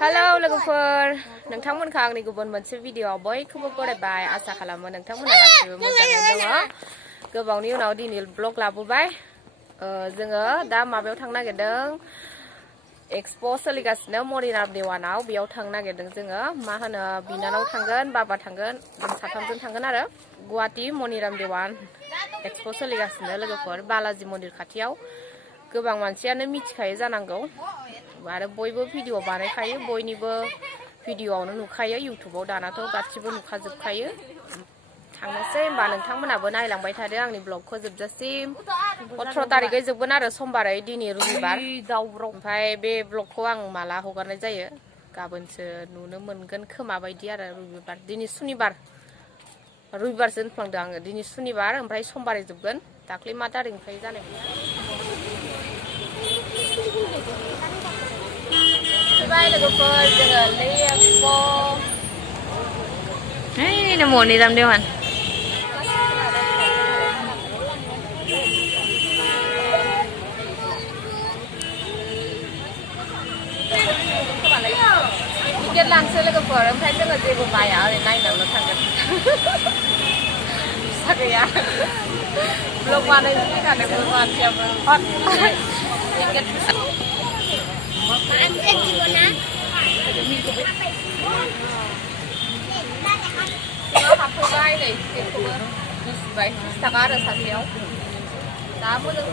Hello लोगोफोर नोंथांमोनखौ आंनि गुबुन मोनसे भिडिअआव बयखौबो बरायबाय आसा खालामो नोंथांमोना गासिबो मोजाङैनो दङ गोबावनि उनाव दिनै ब्लग लाबोबाय जोङो दा माबायाव थांनो नागिरदों एक्सपो सोलिगासिनो मरिराम देवानाव बेयाव थांनो नागिरदों जोङो मा होनो बिनानाव थांगोन बाबा थांगोन जों साथामजों थांगोन आरो गुवाहाटी मरिराम देवान एक्सपो सोलिगासिनो लोगोफोर बालाजी मन्दिर खाथियाव गोबां मानसियानो मिथिखायो जानांगौ आरो बयबो भिडिअ बानायखायो बयनिबो भिडिअआवनो नुखायो इउटुबाव दानाथ' गासिबो नुखाजोबखायो थांनोसै होमबा नोंथांमोनाबो नायलांबाय थादो आंनि ब्लगखौ जोबजासिम 18 तारिखै जोबगोन आरो समबारै दिनै रबिबार ओमफ्राय बे ब्लगखौ आं माला हगारनाय जायो गाबोनसो नुनो मोनगोन खोमा बायदि आरो रबिबार दिनै सुनिबार रबिबारसो होनफ्लांदों आङो दिनै सुनिबार ओमफ्राय समबारै जोबगोन दाख्लै मा तारिखनिफ्राय जानाय Bye लोगोफोर जोङो expo Hey, Moniram Dewan. Ticket लांसै लोगोफोर ओमफ्राय जोङो जेबो बाया ओरै नायनानैल' थांगोन फिसा गैया ब्लग बानायनो फैखादों मानसियाबो टिकेट हाबफैबाय नै टिकेटखौबो 20 थाखा आरो सासेयाव दा मोजां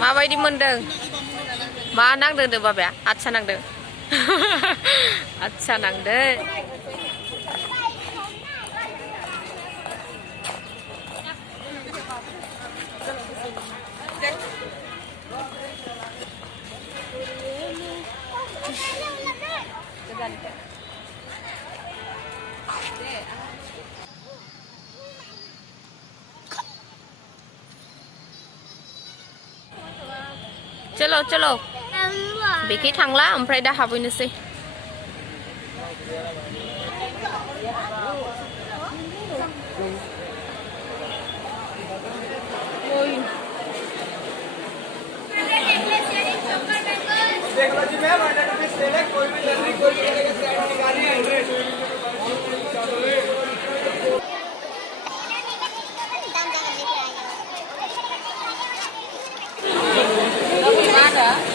माबायदि मोनदों मा नांदों दे बाबाया आच्छा नांदों आच्छा नांदों चलो चलो बेखै थांला ओमफ्राय दा हाबहैनोसै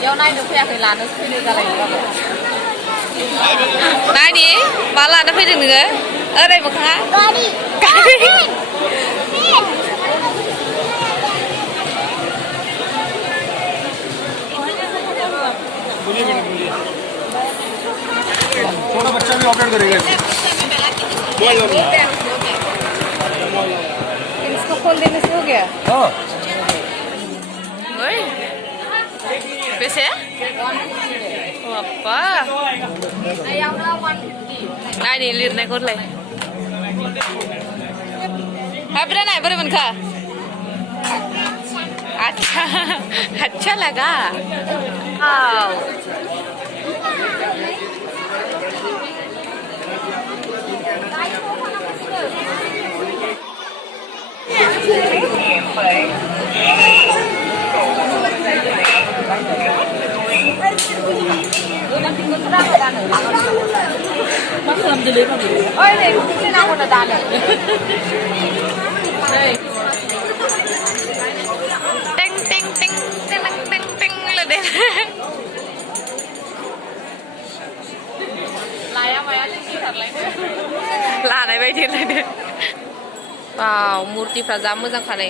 बेयाव नायनो फैयाखै लानोसो फैदों जालायनो नायनि मा लाना फैदों नोङो ओरै मोखाङा छोटा बच्चा भी ऑपरेट करेगा इसको खोल देने से हो गया हाँ बेसे बाप्पा नायनि लिरनायखौलाय हाब्रा नाय बोरै मोनखो अच्छा अच्छा लगा आओ ôi này cũng nào một là đàn này Ting ting ting ting ting ting là đẹp lại em mày ăn cái thật lấy là này bây giờ là đẹp wow murtiफ्रा जा मोजांखा नै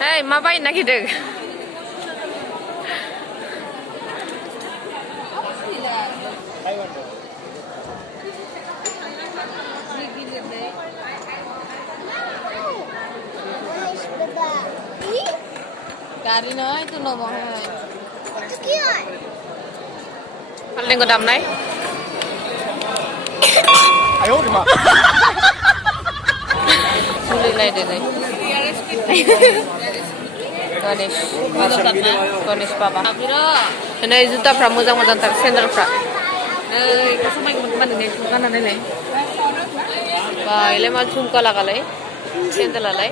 hey मा बायनो नागिरदों गाड़ी nói tôi nộp vào Lên có đầm đấy ai ôi mà Không lên này để này Ganesh Ganesh Baba नै जुताफ्रा मोजां मोजांथार सेन्देलफ्रा नै समाय मोनबानो गानना नायलाय बा इलाय मा झुमका लागालाय सेन्देलालाय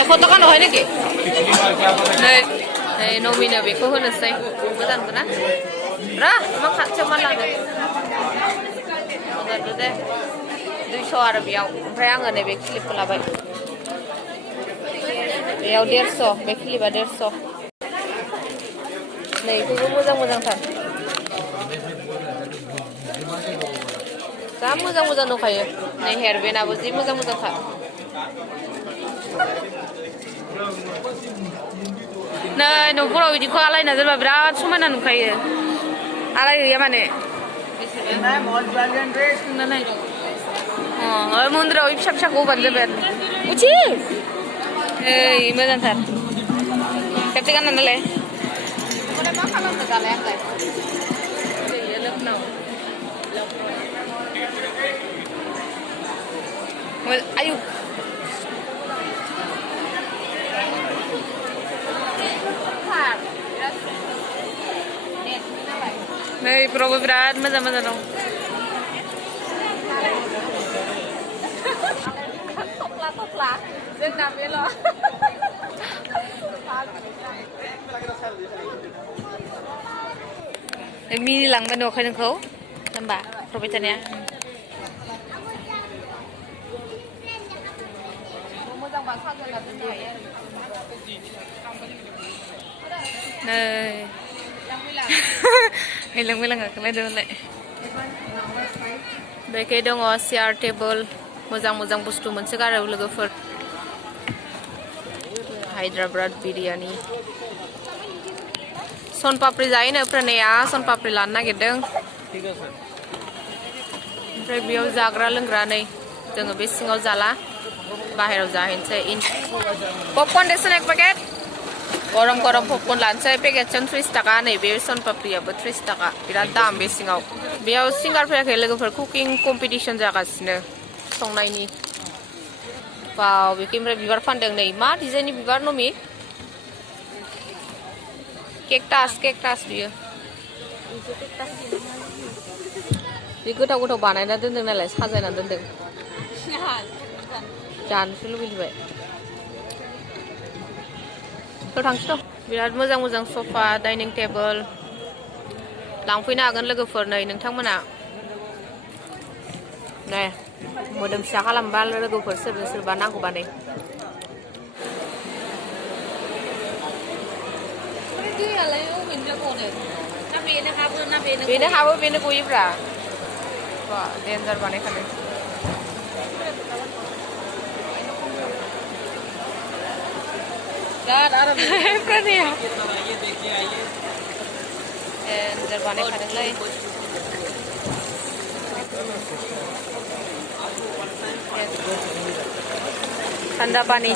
एख' टका নহয় নেকি नै नमिनो बेखौ होनोसै मोजां ना रा मा खाथियाव मा लांदों होदो दे 200 आरो बेयाव ओमफ्राय आङो नैबे क्लिपखौ लाबाय बेयाव 150 बे क्लिपा 150 नै बेफोरबो मोजां मोजांथार जा मोजां मोजां दंखायो नै हेयार बेनाबो जि मोजां मोजांथार नै न'फोराव बिदिखौ आलायना दोनबा बिराद समायना नुखायो आलायहैया माने मन्दिराव फिसा फिसाखौ होबानो जाबाय आरो उथि ओइ मोजांथार खेबसे गानना नालाय मा खालामनो दालाय आंलाय आयु नै बेफोरावबो बिराद मोजां मोजां दं थफ्ला जोंना बेल' मिनिलांबाय नुवाखै नोंखौ होनबा प्रबाय थानाया मोजांबा साजायना दोननो हायो नै हैलां मैलांखौलाय दोनलाय बेखै दङ चेयार टेबोल मोजां मोजां बुस्थु मोनसे गारो लोगोफोर हायद्राबाद बिरियानि सन पापड़ी जायोनो प्रणया सन पापड़ी लानो नागिरदों ओमफ्राय बेयाव जाग्रा लोंग्रा नै जोङो बे सिङाव जाला बाहेराव जाहैनोसै पपकर्न देसन एक पेकेट गरम गरम पपकर्न लानोसै पेकेटजों 30 टाका नै बे सन पापड़ियाबो 30 टाका बिराद दाम बे सिङाव बेयाव सिंगार फैयाखै लोगोफोर कुकिं कम्पिटिशन जागासिनो संनायनि वाव बेखै ओमफ्राय बिबार फानदों नै मा डिजाइननि बिबार नमि केकटास बियो बे गोथाव गोथाव बानायना दोनदों नालाय साजायना दोनदों जानोसो लुबैबाय थांसै बिराद मोजां मोजां सफा डाइनिं टेबोल लांफैनो हागोन लोगोफोर नै नोंथांमोना नै मोदोम फिसा खालामबा लोगोफोर सोरबा नांगौबा नै बेनो हाबो बेनो गयोब्रा डेन्जार बानायखादों डेन्जार बानायखादोंलै ठंडा पानी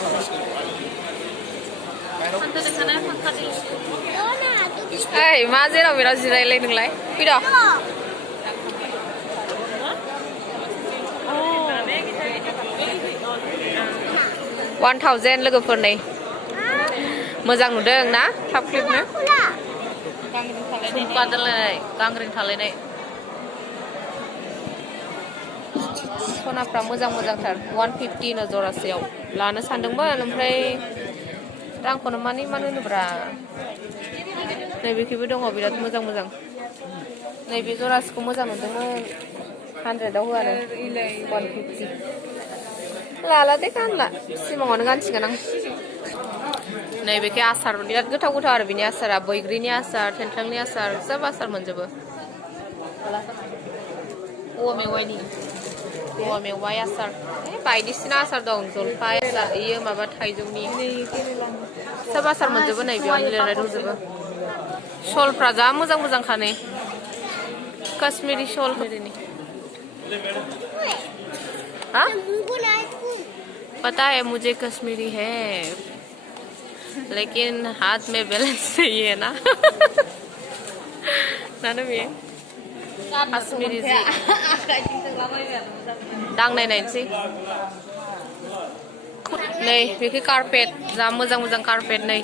मा जेराव बिराद जिरायलाय नोंलाय फैद' 1000 लोगोफोर नै मोजां नुदों ना थाब क्लिपनो झुमका दोनलायनाय गांग्रिं थालायनाय सनाफ्रा मोजां मोजांथार 150 नो जरासेयाव लानो सानदोंमोन ओमफ्राय रांखौनो मानि होनोब्रा नैबेखैबो दङ बिराद मोजां मोजां नैबे जरासेखौ मोजां मोनदोंमोन 100आव होआनो 150 लाला दे गानला सिमाङावनो गानसिगोन आं नैबेखै आसार बिराद गोथाव गोथाव आरो बिनि आसारा बैग्रिनि आसार थेन्थ्लांनि आसार सब आसार मोनजोबो औवा मेवाइ आसार बायदिसिना आसार दं जलफाय आसार इयो माबा थाइजौनि सब आसार मोनजोबो नै बेयावनो लिरनाय दंजोबो शलफ्रा जा मोजां मोजांखा नै काश्मीरी शल हाँ पता है मुझे कश्मीरी है लेकिन हाथ में बैलेंस नहीं है ना भी काश्मीरी जि दांनाय नायनोसै नै बेखौ कारपेट जा मोजां मोजां कारपेट नै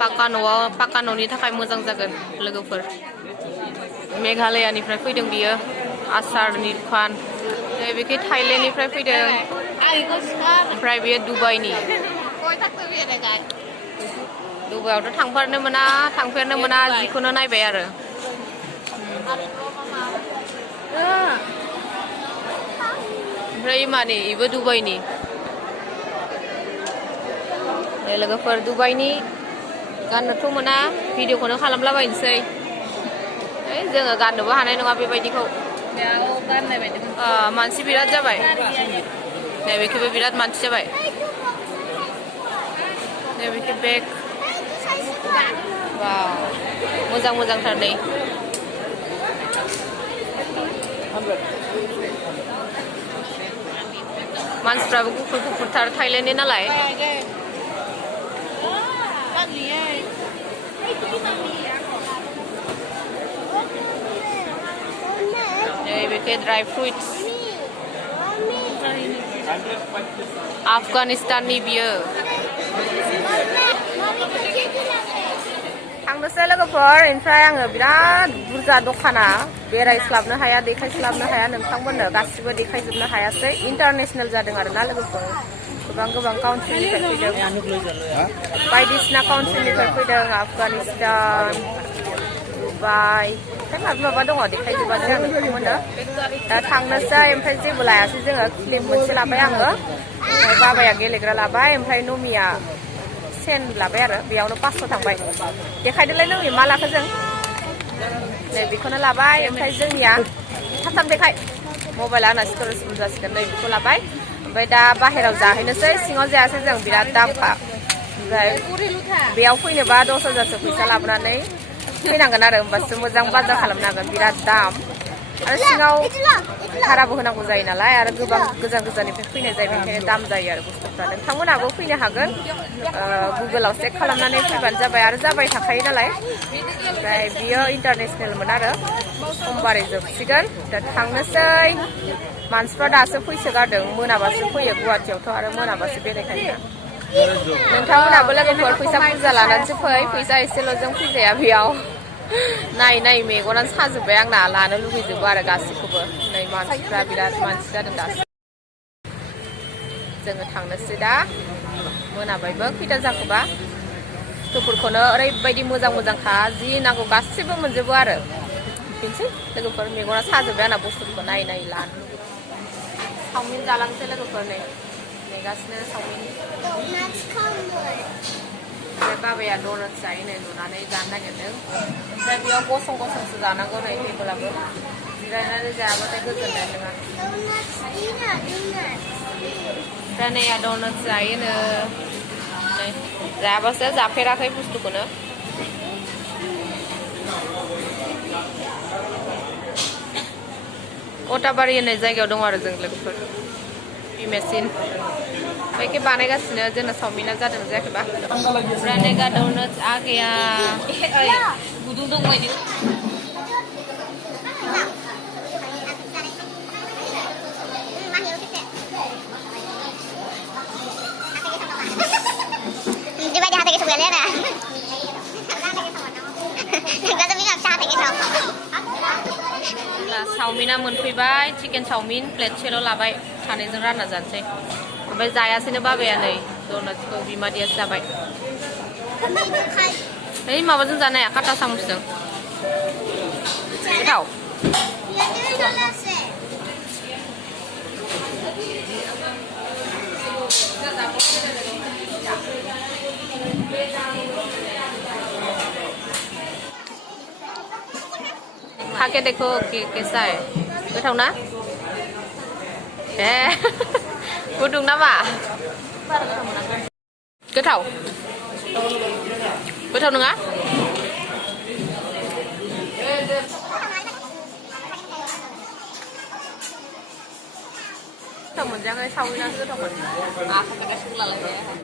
पाक्का न'नि थाखाय मोजां जागोन लोगोफोर मेघालयानिफ्राय फैदों बियो आसारनि दुखान नै बेखौ थाइलेण्डनिफ्राय फैदों ओमफ्राय बेयो दुबाइनि दुबाइयावथ' थांफेरनो मोना जिखौनो नायबाय आरो ओमफ्राय माने इबो दुबाइनि लोगोफोर दुबाइनि गाननोथ' मोना भिडिअखौनो खालामलाबायनोसै जोङो गाननोबो हानाय नङा बेबायदिखौ मानसि बिराद जाबाय नै बेखौबो बिराद मानसि जाबाय नै बेखौ बेग मोजां मोजांथार नै मानसिफ्राबो गुफुर गुफुरथार थाइलेण्डनि नालाय बेखे ड्राई फ्रुट्स आफगानिस्ताननि बियो थांनोसै लोगोफोर ओमफ्राय आङो बिराद बुरजा दखाना बेरायस्लाबनो हाया देखायस्लाबनो हाया नोंथांमोननो गासिबो देखायजोबनो हायासै इन्टारनेसनेल जादों आरोना लोगोफोर गोबां काउन्ट्रिनिफ्राय फैदों बायदिसिना काउन्ट्रिनिफ्राय फैदों आफगानिस्तान दुबाइ माबा दङ देखायजोबासै आं नोंथांमोननो दा थांनोसै ओमफ्राय जेबो लायासै जोङो क्लिप मोनसे लाबाय आङो ओमफ्राय बाबाया गेलेग्रा लाबाय ओमफ्राय नमिया सेन लाबाय आरो बेयावनो 500 थांबाय देखायदोलाय नोंनि मा लाखो जों नै बेखौनो लाबाय ओमफ्राय जोंनिया थाब देखाय मबाइला आंना स्टरेज फुल जासिगोन नै बेखौ लाबाय ओमफ्राय दा बाहेराव जाहैनोसै सिङाव जायासै जों बिराद दामखा ओमफ्राय बेयाव फैनोबा 10,000सो फैसा लाबोनानै फैनांगोन आरो होमबासो मोजां बाजार खालामनो हागोन बिराद दाम आरो सिङाव भाराबो होनांगौ जायो नालाय आरो गोबां गोजाननिफ्राय फैनाय जायो बेनिखायनो दाम जायो आरो बुस्थुफ्रा नोंथांमोनाबो फैनो हागोन गुगोलाव चेक खालामनानै फैबानो जाबाय आरो जाबाय थाखायो नालाय ओमफ्राय बियो इन्टारनेसनेलमोन आरो समबारै जोबसिगोन दा थांनोसै मानसिफ्रा दासो फैसोगारदों मोनाबासो फैयो गुवाहाटियावथ' आरो मोनाबासो बेरायखायोना नोंथांमोनाबो लोगोफोर फैसा बुरजा लानानैसो फैसा एसेल'जों फैजाया बेयाव नाय मेगनानो साजोब्बाय आंना लानो लुगैजोबो आरो गासैखौबो नै मानसिफ्रा बिराद मानसि जादों दासो जोङो थांनोसै दा मोनाबायबो खैथा जाखोबा बुस्थुफोरखौनो ओरैबायदि मोजांखा जि नांगौ गासिबो मोनजोबो आरो फैनोसै लोगोफोर मेगना साजोब्बाय आंना बुस्थुफोरखौ नायै लानो लुगैयो चावमिन जालांसै लोगोफोर नै नेगासिनो चावमिन ओमफ्राय बाबाया डनाट जायो नै नुनानै जानो नागिरदों ओमफ्राय बेयाव गसंसो जानांगौ नै टेबोलाबो जिरायनानै जायाबाथाय गोजोननाय नङा ओमफ्राय नै डनाट जायोनो नै जायाबासो जाफेराखै बुस्थुखौनो कटाबारि होननाय जायगायाव दं आरो जों लोगोफोर मेसिन ओमफ्राय बानायगासिनो जोंना चावमिना जादों जायाखैबा रानेगा डोनट्स आ गया गुदुं दं बायदि चावमिना मोनफैबाय चिकेन चावमिन प्लेटसेल' लाबाय सानैजों रानना जानोसै ओमफ्राय जायासैनो बाबाया नै डनाट्सखौ बिमादैयासो जाबाय ओइ माबाजों जानाया काटा सामुसजों गोथाव खा के देखो कैसा है गोथाव ना ए गुदुं नामा गोथाव नङा गोथाव मोनजाङै सावमिनानो गोथाव मोनो